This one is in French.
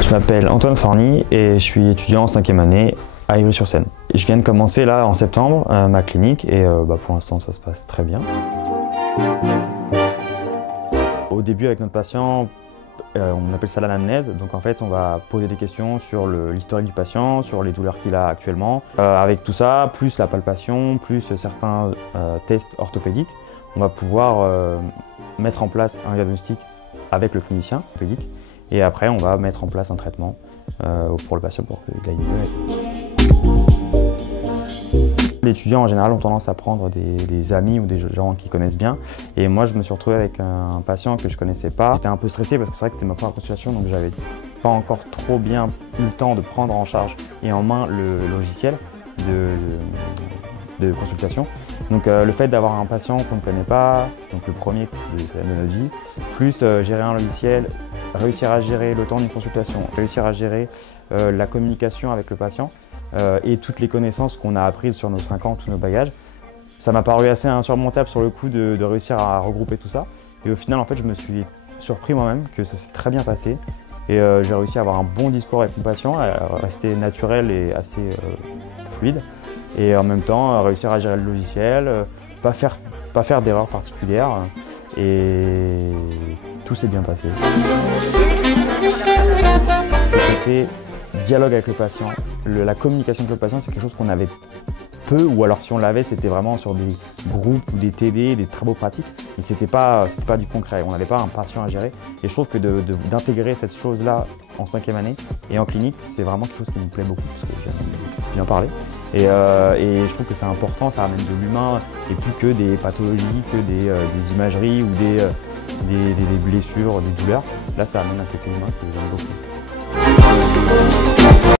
Je m'appelle Antoine Forny et je suis étudiant en 5e année à Ivry-sur-Seine. Je viens de commencer là en septembre ma clinique et pour l'instant ça se passe très bien. Au début avec notre patient, on appelle ça l'anamnèse, donc en fait on va poser des questions sur l'historique du patient, sur les douleurs qu'il a actuellement. Avec tout ça, plus la palpation, plus certains tests orthopédiques, on va pouvoir mettre en place un diagnostic avec le clinicien orthopédique et après on va mettre en place un traitement pour le patient pour qu'il aille mieux. Les étudiants en général ont tendance à prendre des amis ou des gens qu'ils connaissent bien. Et moi je me suis retrouvé avec un patient que je connaissais pas. J'étais un peu stressé parce que c'est vrai que c'était ma première consultation, donc j'avais pas encore trop bien eu le temps de prendre en charge et en main le logiciel de consultation. Donc le fait d'avoir un patient qu'on ne connaît pas, donc le premier de notre vie, plus gérer un logiciel, réussir à gérer le temps d'une consultation, réussir à gérer la communication avec le patient, et toutes les connaissances qu'on a apprises sur nos 5 ans, tous nos bagages. Ça m'a paru assez insurmontable sur le coup de réussir à regrouper tout ça. Et au final, en fait, je me suis surpris moi-même que ça s'est très bien passé. Et j'ai réussi à avoir un bon discours avec mon patient, à rester naturel et assez fluide. Et en même temps, réussir à gérer le logiciel, pas faire d'erreurs particulières. Et tout s'est bien passé. C'était dialogue avec le patient, la communication avec le patient, c'est quelque chose qu'on avait peu, ou alors si on l'avait, c'était vraiment sur des groupes ou des TD, des travaux pratiques, mais c'était pas du concret, on n'avait pas un patient à gérer. Et je trouve que d'intégrer cette chose-là en 5e année et en clinique, c'est vraiment quelque chose qui me plaît beaucoup, parce que j'aime bien parler. Et je trouve que c'est important, ça ramène de l'humain, et plus que des pathologies, que des imageries ou des blessures, des douleurs. Là, ça amène un côté humain que j'aime beaucoup.